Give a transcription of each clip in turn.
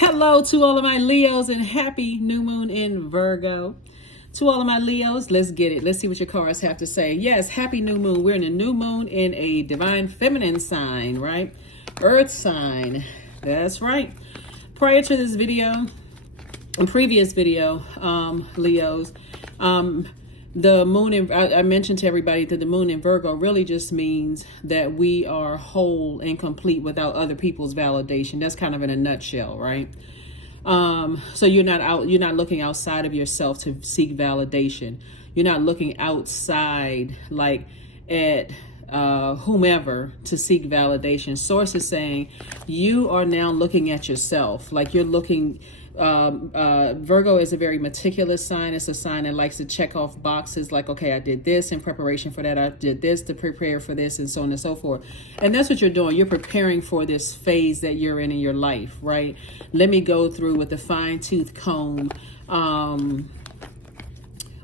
Hello to all of my Leos and happy new moon in Virgo. To all of my Leos, let's get it. Let's see what your cards have to say. Yes, happy new moon. We're in a new moon in a divine feminine sign, right? Earth sign. That's right. Prior to this video, in previous video, Leos, the moon in, I mentioned to everybody that the moon in Virgo really just means that we are whole and complete without other people's validation. That's kind of in a nutshell, right? So you're not looking outside of yourself to seek validation. You're not looking outside like at whomever to seek validation. Source is saying you are now looking at yourself, like you're looking. Virgo is a very meticulous sign. It's a sign that likes to check off boxes like, okay, I did this in preparation for that. I did this to prepare for this, and so on and so forth. And that's what you're doing. You're preparing for this phase that you're in your life, right? Let me go through with a fine-tooth comb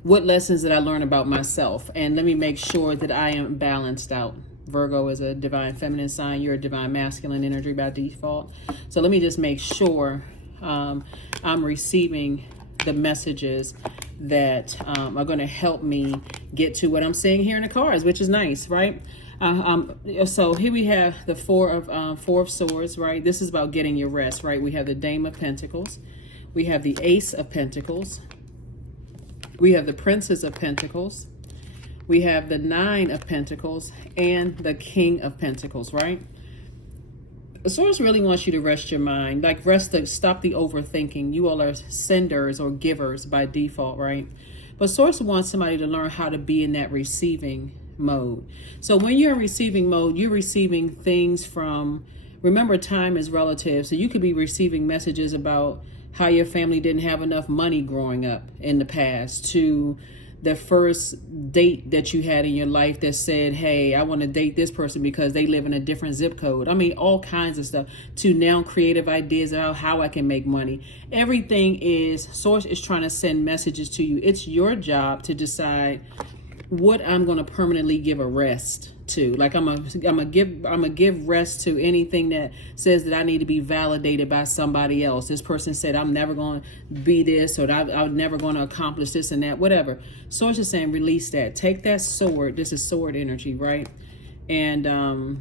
what lessons that I learned about myself, and let me make sure that I am balanced out. Virgo is a divine feminine sign. You're a divine masculine energy by default. So let me just make sure I'm receiving the messages that are going to help me get to what I'm seeing here in the cards, which is nice, right? So here we have the four of swords, right? This is about getting your rest, right? We have the Dame of Pentacles. We have the Ace of Pentacles. We have the Princess of Pentacles. We have the Nine of Pentacles and the King of Pentacles, right? The source really wants you to rest your mind, like stop the overthinking. You all are senders or givers by default, right? But source wants somebody to learn how to be in that receiving mode. So when you're in receiving mode, you're receiving things from, remember, time is relative. So you could be receiving messages about how your family didn't have enough money growing up in the past, to the first date that you had in your life that said, hey, I want to date this person because they live in a different zip code. I mean, all kinds of stuff, to now creative ideas about how I can make money. Everything is, source is trying to send messages to you. It's your job to decide what I'm going to permanently give a rest to. Like I'm gonna give rest to anything that says that I need to be validated by somebody else. This person said I'm never going to be this, or I'm never going to accomplish this and that, whatever. Source is saying release that. Take that sword. This is sword energy, right? And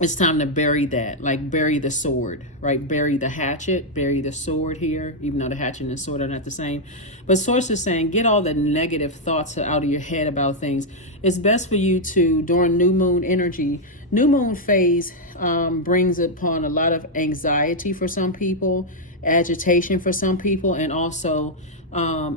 it's time to bury that, like bury the sword, right? Bury the hatchet, bury the sword here, even though the hatchet and the sword are not the same. But source is saying get all the negative thoughts out of your head about things. It's best for you to, during new moon energy, new moon phase brings upon a lot of anxiety for some people, agitation for some people, and also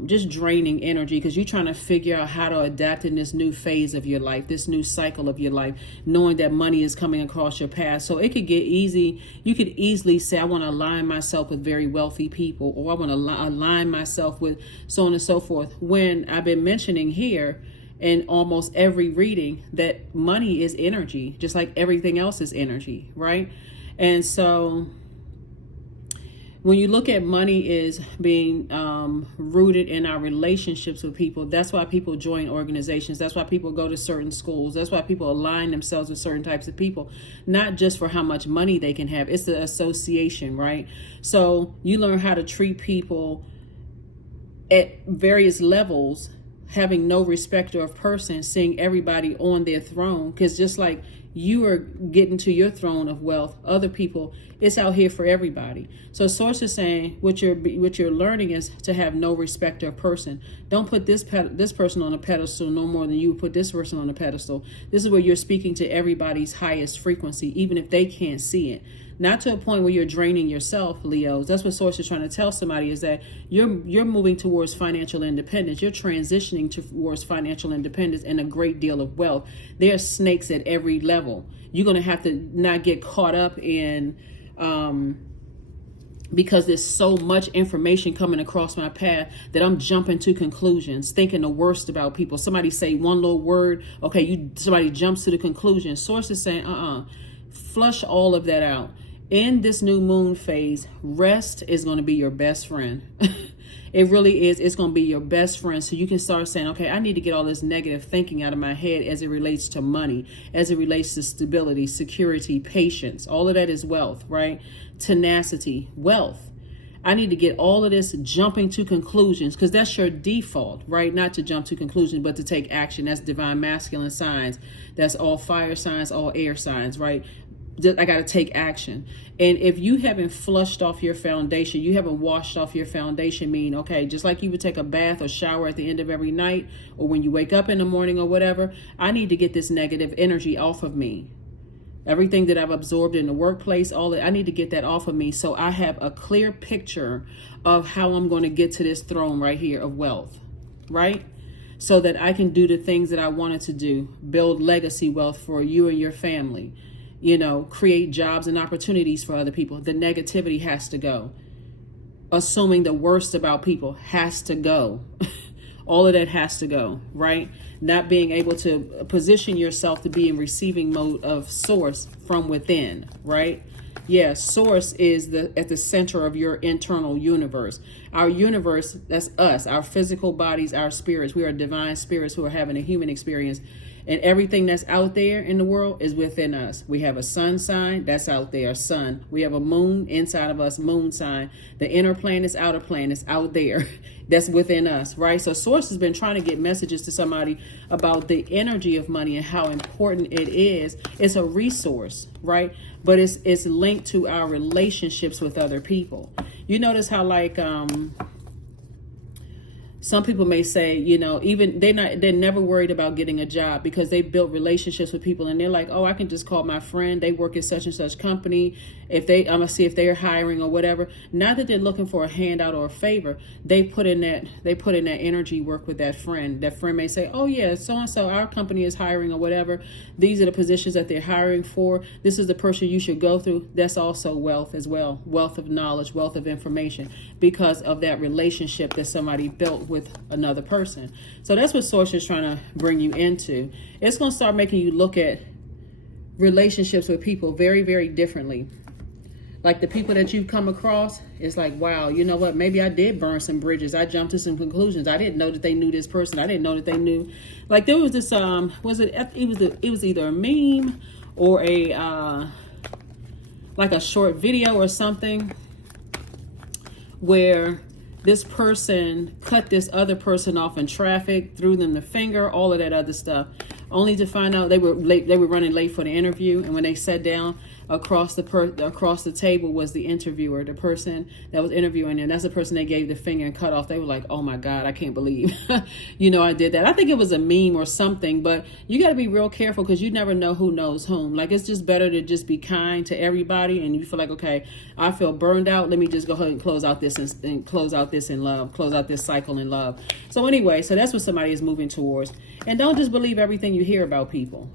just draining energy, because you're trying to figure out how to adapt in this new phase of your life, this new cycle of your life, knowing that money is coming across your path. So it could get easy. You could easily say, I want to align myself with very wealthy people, or I want to align myself with so on and so forth. When I've been mentioning here in almost every reading that money is energy, just like everything else is energy, right? And so when you look at money is being rooted in our relationships with people, that's why people join organizations. That's why people go to certain schools. That's why people align themselves with certain types of people, not just for how much money they can have. It's the association, right? So you learn how to treat people at various levels, having no respect of person, seeing everybody on their throne. Because just like you are getting to your throne of wealth, other people, it's out here for everybody. So source is saying what you're learning is to have no respect of person. Don't put this person on a pedestal no more than you put this person on a pedestal. This is where you're speaking to everybody's highest frequency, even if they can't see it. Not to a point where you're draining yourself, Leos. That's what source is trying to tell somebody, is that you're moving towards financial independence. You're transitioning towards financial independence and a great deal of wealth. There are snakes at every level. You're going to have to not get caught up in, because there's so much information coming across my path that I'm jumping to conclusions, thinking the worst about people. Somebody say one little word, okay, somebody jumps to the conclusion. Source is saying, flush all of that out. In this new moon phase, rest is going to be your best friend. It really is. It's going to be your best friend. So you can start saying, okay, I need to get all this negative thinking out of my head as it relates to money, as it relates to stability, security, patience. All of that is wealth, right? Tenacity, wealth. I need to get all of this jumping to conclusions, because that's your default, right? Not to jump to conclusions, but to take action. That's divine masculine signs. That's all fire signs, all air signs, right? I got to take action. And if you haven't flushed off your foundation, you haven't washed off your foundation, mean, okay, just like you would take a bath or shower at the end of every night, or when you wake up in the morning or whatever, I need to get this negative energy off of me. Everything that I've absorbed in the workplace, all that, I need to get that off of me, so I have a clear picture of how I'm going to get to this throne right here of wealth, right? So that I can do the things that I wanted to do, build legacy wealth for you and your family, you know, create jobs and opportunities for other people. The negativity has to go. Assuming the worst about people has to go. All of that has to go, right? Not being able to position yourself to be in receiving mode of source from within, right? Yeah, source is at the center of your internal universe. Our universe, that's us, our physical bodies, our spirits. We are divine spirits who are having a human experience. And everything that's out there in the world is within us. We have a sun sign, that's out there, sun. We have a moon inside of us, moon sign. The inner planets, outer planets, out there. That's within us, right? So Source has been trying to get messages to somebody about the energy of money and how important it is. It's a resource, right? But it's linked to our relationships with other people. You notice how, like, some people may say, you know, even they're never worried about getting a job because they built relationships with people, and they're like, oh, I can just call my friend. They work at such and such company. I'm gonna see if they're hiring or whatever. Not that they're looking for a handout or a favor. They put in that energy work with that friend. That friend may say, oh yeah, so and so, our company is hiring or whatever. These are the positions that they're hiring for. This is the person you should go through. That's also wealth as well. Wealth of knowledge, wealth of information, because of that relationship that somebody built with another person. So that's what Source is trying to bring you into. It's going to start making you look at relationships with people very, very differently. Like the people that you've come across, it's like, wow, you know what? Maybe I did burn some bridges. I jumped to some conclusions. I didn't know that they knew this person. I didn't know that they knew. Like there was this, it was either a meme or like a short video or something where this person cut this other person off in traffic, threw them the finger, all of that other stuff, only to find out they were late. They were running late for the interview, and when they sat down, across the table was the interviewer, the person that was interviewing them. That's the person they gave the finger and cut off. They were like, oh my God, I can't believe, I did that. I think it was a meme or something, but you got to be real careful because you never know who knows whom. Like, it's just better to just be kind to everybody. And you feel like, okay, I feel burned out. Let me just go ahead and close out this and close out this in love, close out this cycle in love. So anyway, so that's what somebody is moving towards. And don't just believe everything you hear about people.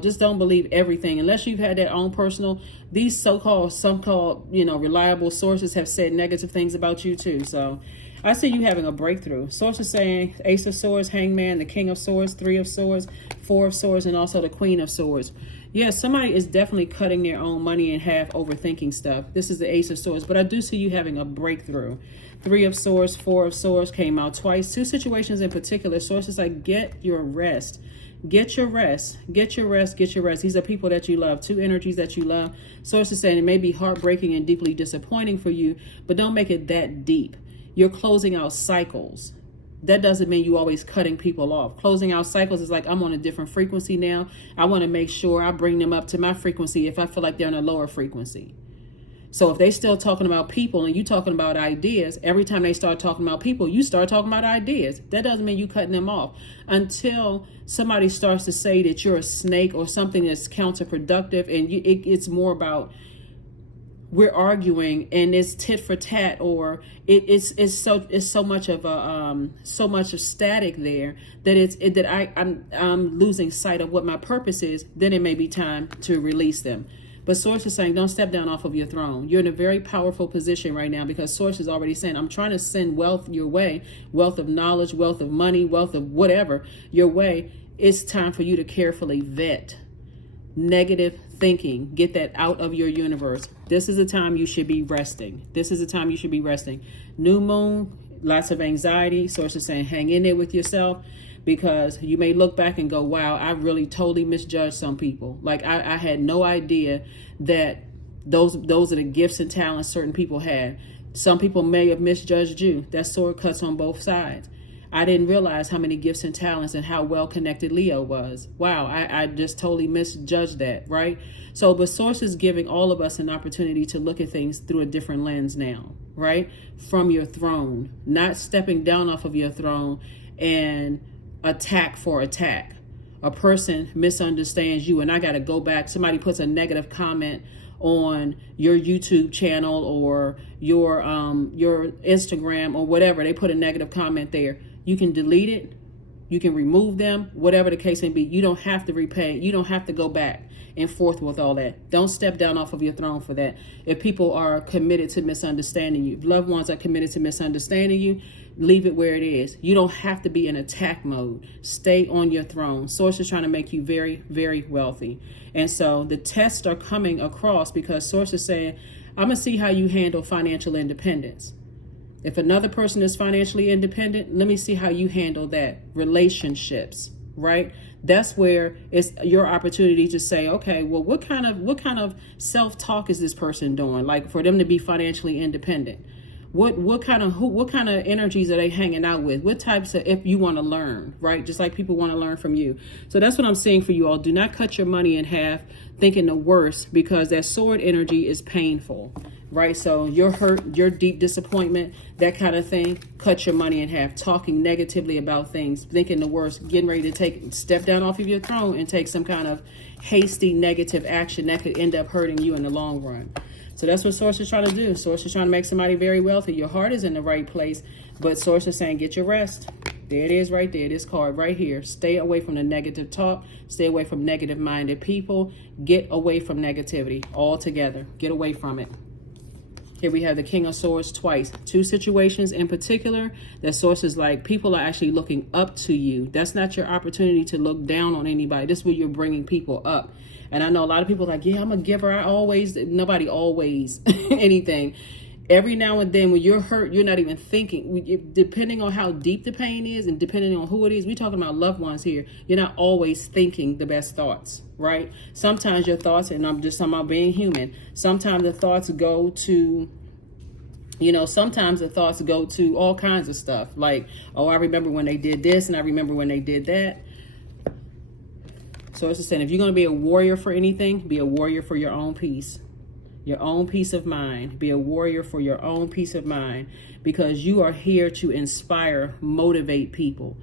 Just don't believe everything unless you've had that own personal. These some-called, reliable sources have said negative things about you too. So I see you having a breakthrough. Sources saying Ace of Swords, Hangman, the King of Swords, Three of Swords, Four of Swords, and also the Queen of Swords. Yeah, somebody is definitely cutting their own money in half, overthinking stuff. This is the Ace of Swords, but I do see you having a breakthrough. Three of Swords, Four of Swords came out twice. Two situations in particular. Sources like, get your rest. Get your rest. Get your rest. Get your rest. These are people that you love. Two energies that you love. Sources saying it may be heartbreaking and deeply disappointing for you, but don't make it that deep. You're closing out cycles. That doesn't mean you always cutting people off. Closing out cycles is like, I'm on a different frequency now. I want to make sure I bring them up to my frequency if I feel like they're on a lower frequency. So if they still talking about people and you talking about ideas, every time they start talking about people, you start talking about ideas. That doesn't mean you cutting them off until somebody starts to say that you're a snake or something that's counterproductive, and it's more about we're arguing and it's tit for tat, or it's so much of static there that I'm losing sight of what my purpose is. Then it may be time to release them. But Source is saying, don't step down off of your throne. You're in a very powerful position right now because Source is already saying, I'm trying to send wealth your way, wealth of knowledge, wealth of money, wealth of whatever your way. It's time for you to carefully vet negative thinking. Get that out of your universe. This is the time you should be resting. This is the time you should be resting. New moon lots of anxiety. Source is saying hang in there with yourself, because you may look back and go, wow, I really totally misjudged some people. Like I had no idea that those are the gifts and talents certain people had. Some people may have misjudged you. That sword cuts on both sides. I didn't realize how many gifts and talents and how well connected Leo was. Wow, I just totally misjudged that, right? So, but Source is giving all of us an opportunity to look at things through a different lens now, right? From your throne, not stepping down off of your throne and attack for attack. A person misunderstands you and I got to go back. Somebody puts a negative comment on your YouTube channel or your Instagram or whatever. They put a negative comment there. You can delete it. You can remove them, whatever the case may be. You don't have to repay. You don't have to go back and forth with all that. Don't step down off of your throne for that. If people are committed to misunderstanding you, if loved ones are committed to misunderstanding you, leave it where it is. You don't have to be in attack mode. Stay on your throne. Source is trying to make you very, very wealthy. And so the tests are coming across because Source is saying, I'm going to see how you handle financial independence. If another person is financially independent, let me see how you handle that. Relationships, right? That's where it's your opportunity to say, okay, well, what kind of self-talk is this person doing? Like for them to be financially independent. What kind of energies are they hanging out with? What types of, if you want to learn, right? Just like people want to learn from you. So that's what I'm saying for you all. Do not cut your money in half thinking the worst, because that sword energy is painful, right? So your hurt, your deep disappointment, that kind of thing, cut your money in half. Talking negatively about things, thinking the worst, getting ready to step down off of your throne and take some kind of hasty negative action that could end up hurting you in the long run. So that's what Source is trying to do. Source is trying to make somebody very wealthy. Your heart is in the right place, but Source is saying, get your rest. There it is right there, this card right here. Stay away from the negative talk. Stay away from negative-minded people. Get away from negativity altogether. Get away from it. Here we have the King of Swords twice. Two situations in particular that Source is like, people are actually looking up to you. That's not your opportunity to look down on anybody. This is where you're bringing people up. And I know a lot of people are like, yeah, I'm a giver. Nobody always anything. Every now and then when you're hurt, you're not even thinking, depending on how deep the pain is and depending on who it is, we're talking about loved ones here. You're not always thinking the best thoughts, right? Sometimes your thoughts, and I'm just talking about being human, sometimes the thoughts go to, sometimes the thoughts go to all kinds of stuff. Like, oh, I remember when they did this and I remember when they did that. So it's just saying, if you're going to be a warrior for anything, be a warrior for your own peace. Your own peace of mind. Be a warrior for your own peace of mind, because you are here to inspire, motivate people.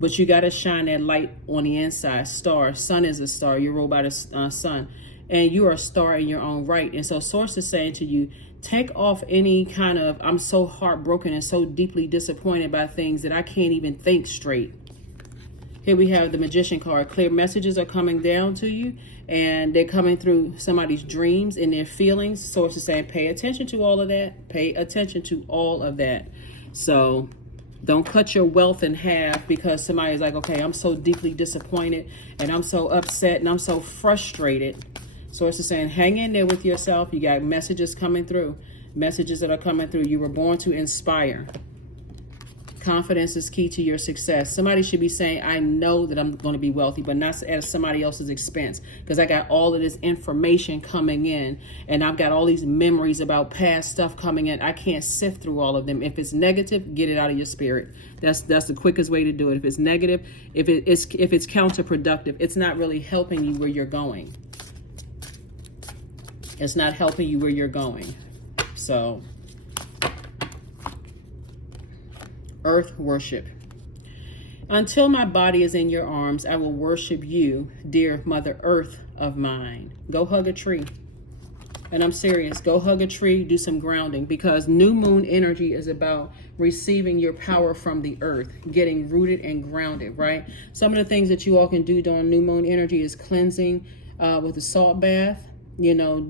But you got to shine that light on the inside. Star. Sun is a star. You're ruled by the sun. And you are a star in your own right. And so Source is saying to you, take off any kind of, I'm so heartbroken and so deeply disappointed by things that I can't even think straight. Here we have the Magician card. Clear messages are coming down to you, and they're coming through somebody's dreams and their feelings. Source is saying, pay attention to all of that. Pay attention to all of that. So don't cut your wealth in half because somebody's like, okay, I'm so deeply disappointed and I'm so upset and I'm so frustrated. Source is saying, hang in there with yourself. You got messages coming through. Messages that are coming through. You were born to inspire. Confidence is key to your success. Somebody should be saying, I know that I'm going to be wealthy, but not at somebody else's expense, because I got all of this information coming in and I've got all these memories about past stuff coming in. I can't sift through all of them. If it's negative, get it out of your spirit. That's the quickest way to do it. If it's negative, if it's counterproductive, it's not really helping you where you're going. It's not helping you where you're going. So Earth worship. Until my body is in your arms, I will worship you, dear Mother Earth of mine. Go hug a tree. And I'm serious. Go hug a tree, do some grounding, because new moon energy is about receiving your power from the earth, getting rooted and grounded, right? Some of the things that you all can do during new moon energy is cleansing with a salt bath,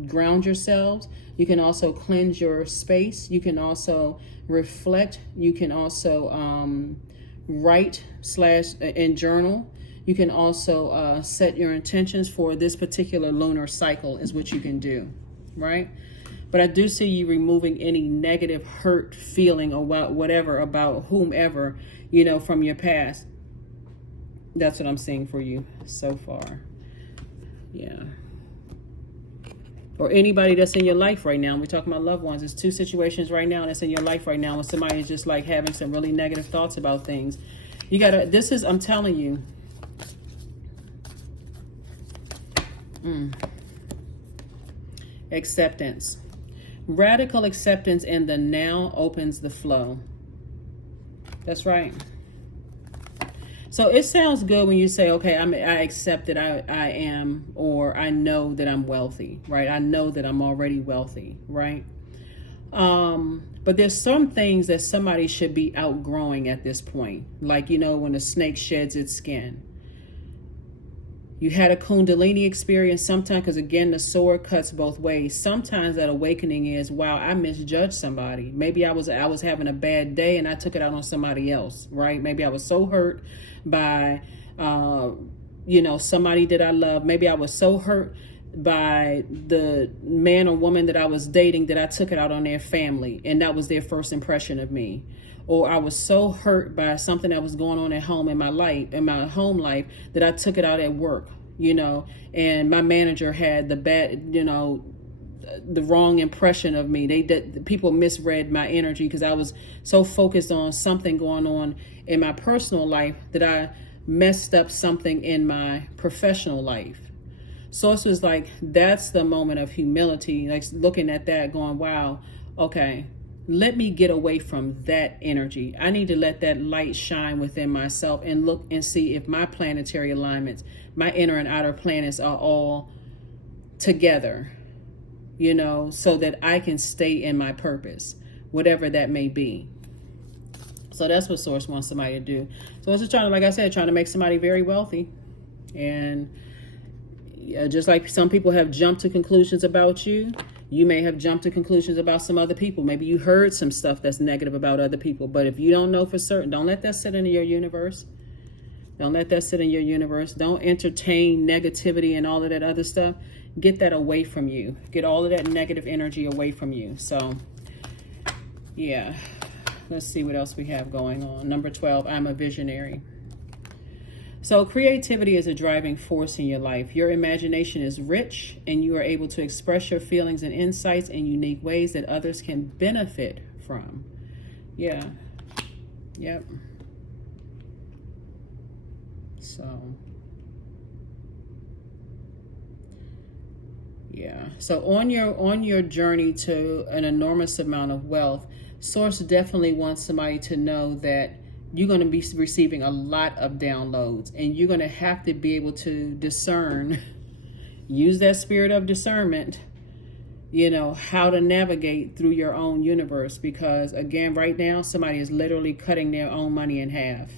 ground yourselves. You can also cleanse your space. You can also reflect. You can also write and journal. You can also set your intentions for this particular lunar cycle is what you can do, right? But I do see you removing any negative hurt feeling or whatever about whomever, from your past. That's what I'm seeing for you so far. Yeah. Or anybody that's in your life right now. We're talking about loved ones. There's two situations right now that's in your life right now, and somebody is just like having some really negative thoughts about things. You gotta, I'm telling you. Acceptance. Radical acceptance in the now opens the flow. That's right. So it sounds good when you say, okay, I accept that I am, or I know that I'm wealthy, right? I know that I'm already wealthy, right? But there's some things that somebody should be outgrowing at this point. Like, when a snake sheds its skin. You had a Kundalini experience sometime, because again, the sword cuts both ways. Sometimes that awakening is, wow, I misjudged somebody. Maybe I was having a bad day and I took it out on somebody else, right? Maybe I was so hurt by, somebody that I love. Maybe I was so hurt by the man or woman that I was dating that I took it out on their family, and that was their first impression of me. Or I was so hurt by something that was going on at home in my home life, that I took it out at work, and my manager had the bad, the wrong impression of me. People misread my energy because I was so focused on something going on in my personal life that I messed up something in my professional life. So it was like, that's the moment of humility, like looking at that going, wow, okay, let me get away from that energy. I need to let that light shine within myself and look and see if my planetary alignments, my inner and outer planets are all together, so that I can stay in my purpose, whatever that may be. So that's what Source wants somebody to do. So it's just trying to make somebody very wealthy. And just like some people have jumped to conclusions about you, you may have jumped to conclusions about some other people. Maybe you heard some stuff that's negative about other people. But if you don't know for certain, don't let that sit in your universe. Don't let that sit in your universe. Don't entertain negativity and all of that other stuff. Get that away from you. Get all of that negative energy away from you. So, yeah. Let's see what else we have going on. Number 12, I'm a visionary. So creativity is a driving force in your life. Your imagination is rich, and you are able to express your feelings and insights in unique ways that others can benefit from. Yeah. Yep. So, yeah. So on your journey to an enormous amount of wealth, Source definitely wants somebody to know that you're going to be receiving a lot of downloads, and you're going to have to be able to discern, use that spirit of discernment, how to navigate through your own universe. Because again, right now, somebody is literally cutting their own money in half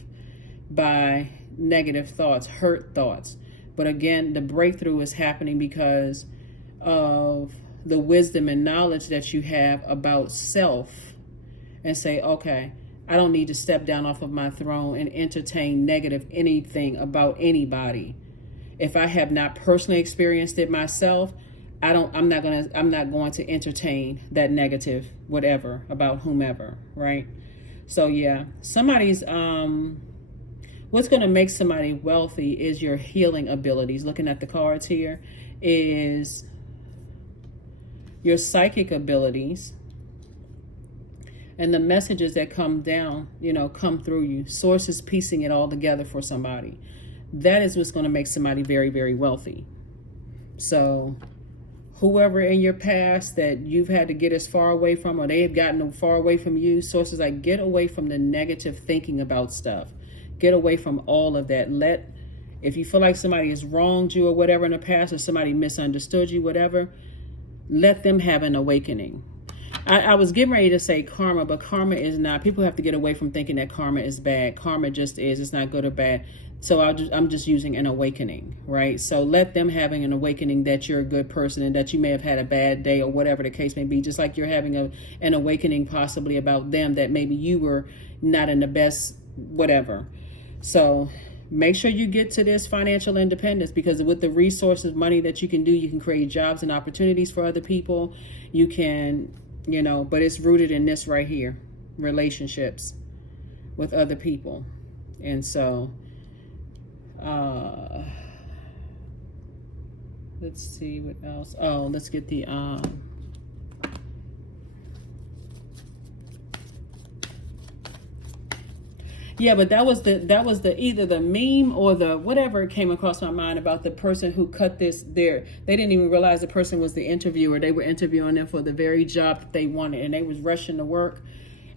by negative thoughts, hurt thoughts. But again, the breakthrough is happening because of the wisdom and knowledge that you have about self, and say, okay, I don't need to step down off of my throne and entertain negative anything about anybody. If I have not personally experienced it myself, I'm not going to entertain that negative whatever about whomever, right? So yeah, somebody's what's going to make somebody wealthy is your healing abilities. Looking at the cards here, is your psychic abilities. And the messages that come down, come through you. Source is piecing it all together for somebody. That is what's going to make somebody very, very wealthy. So whoever in your past that you've had to get as far away from, or they've gotten far away from you, Source is like, get away from the negative thinking about stuff. Get away from all of that. If you feel like somebody has wronged you or whatever in the past, or somebody misunderstood you, whatever, let them have an awakening. I was getting ready to say karma, but karma is not. People have to get away from thinking that karma is bad. Karma just is. It's not good or bad. So I'm just using an awakening, right? So let them having an awakening that you're a good person and that you may have had a bad day or whatever the case may be. Just like you're having an awakening possibly about them, that maybe you were not in the best whatever. So make sure you get to this financial independence, because with the resources, money that you can do, you can create jobs and opportunities for other people. You can, but it's rooted in this right here, relationships with other people. And so, let's see what else. Oh, let's get the, yeah, but that was the either the meme or the whatever came across my mind about the person who cut this there. They didn't even realize the person was the interviewer. They were interviewing them for the very job that they wanted, and they was rushing to work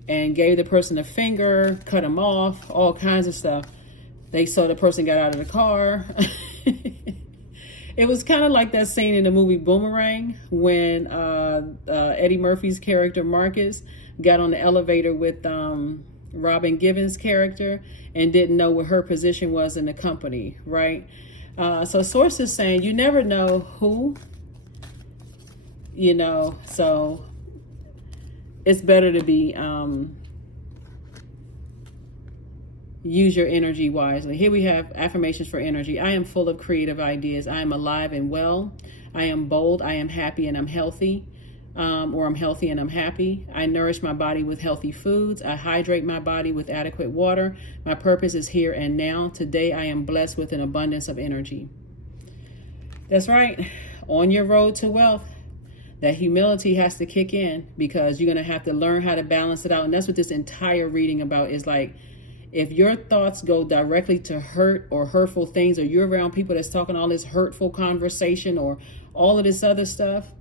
and gave the person a finger, cut him off, all kinds of stuff. They saw the person got out of the car. It was kind of like that scene in the movie Boomerang when Eddie Murphy's character Marcus got on the elevator with Robin Givens' character and didn't know what her position was in the company, right? So sources saying you never know who, so it's better to be use your energy wisely. Here we have affirmations for energy. I am full of creative ideas. I am alive and well. I am bold. I am happy and I'm healthy. Or I'm healthy and I'm happy. I nourish my body with healthy foods. I hydrate my body with adequate water. My purpose is here and now. Today I am blessed with an abundance of energy. That's right. On your road to wealth, that humility has to kick in, because you're going to have to learn how to balance it out. And that's what this entire reading about is like. If your thoughts go directly to hurt or hurtful things, or you're around people that's talking all this hurtful conversation or all of this other stuff,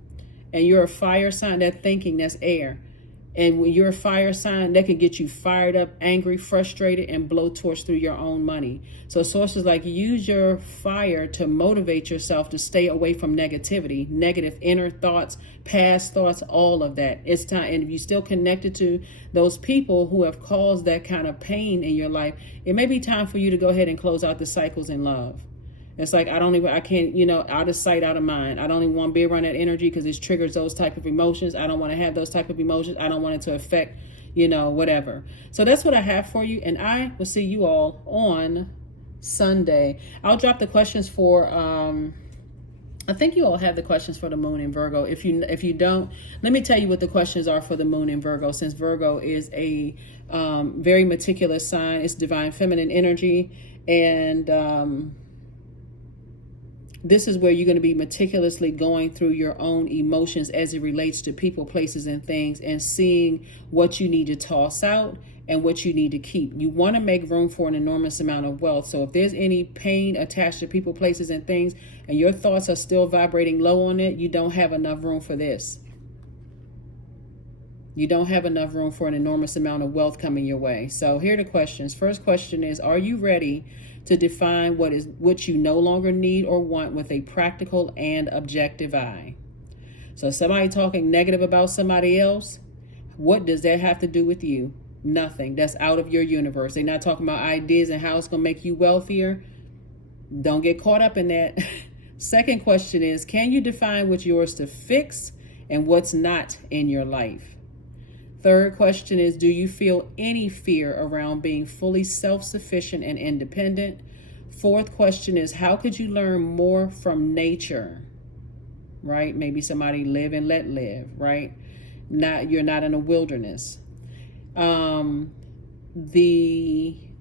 and you're a fire sign, that thinking, that's air. And when you're a fire sign, that can get you fired up, angry, frustrated, and blowtorch through your own money. So sources like use your fire to motivate yourself to stay away from negativity, negative inner thoughts, past thoughts, all of that. It's time. And if you're still connected to those people who have caused that kind of pain in your life, it may be time for you to go ahead and close out the cycles in love. It's like, I can't, out of sight, out of mind. I don't even want to be around that energy because it triggers those type of emotions. I don't want to have those type of emotions. I don't want it to affect, whatever. So that's what I have for you. And I will see you all on Sunday. I'll drop the questions for, I think you all have the questions for the moon in Virgo. If you don't, let me tell you what the questions are for the moon in Virgo, since Virgo is a very meticulous sign. It's divine feminine energy. And, this is where you're going to be meticulously going through your own emotions as it relates to people, places, and things, and seeing what you need to toss out and what you need to keep. You want to make room for an enormous amount of wealth. So if there's any pain attached to people, places, and things, and your thoughts are still vibrating low on it, you don't have enough room for this. You don't have enough room for an enormous amount of wealth coming your way. So here are the questions. First question is, are you ready to define what you no longer need or want with a practical and objective eye? So somebody talking negative about somebody else, what does that have to do with you? Nothing. That's out of your universe. They're not talking about ideas and how it's going to make you wealthier. Don't get caught up in that. Second question is, can you define what's yours to fix and what's not in your life? Third question is, do you feel any fear around being fully self-sufficient and independent? Fourth question is, how could you learn more from nature? Right? Maybe somebody live and let live, right? You're not in a wilderness. The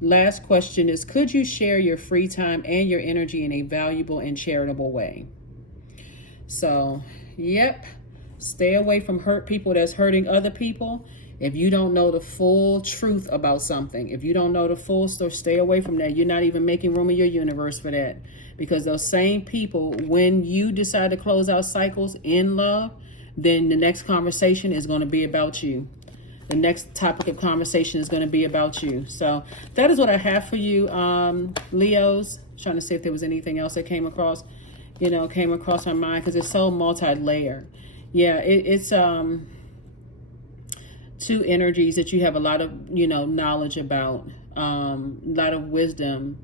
last question is, could you share your free time and your energy in a valuable and charitable way? So, yep. Stay away from hurt people that's hurting other people. If you don't know the full truth about something, if you don't know the full story, stay away from that. You're not even making room in your universe for that. Because those same people, when you decide to close out cycles in love, then the next conversation is going to be about you. The next topic of conversation is going to be about you. So that is what I have for you, Leos. Trying to see if there was anything else that came across my mind, because it's so multi-layered. Yeah, it's two energies that you have a lot of, knowledge about, a lot of wisdom.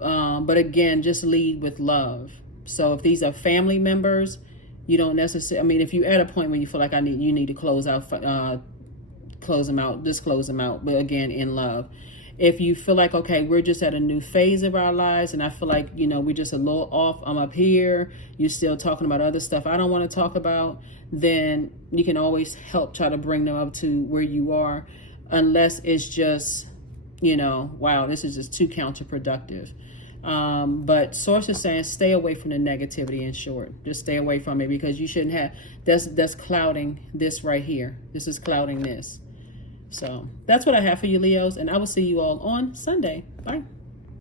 But again, just lead with love. So if these are family members, you don't necessarily, if you're at a point where you feel like you need to close them out, just close them out. But again, in love. If you feel like, okay, we're just at a new phase of our lives, and I feel like, you know, we're just a little off, I'm up here, you're still talking about other stuff I don't want to talk about, then you can always help try to bring them up to where you are, unless it's just, you know, wow, this is just too counterproductive. But source is saying stay away from the negativity, in short. Just stay away from it, because you shouldn't have, that's clouding this right here. This is clouding this. So that's what I have for you, Leos, and I will see you all on Sunday. Bye.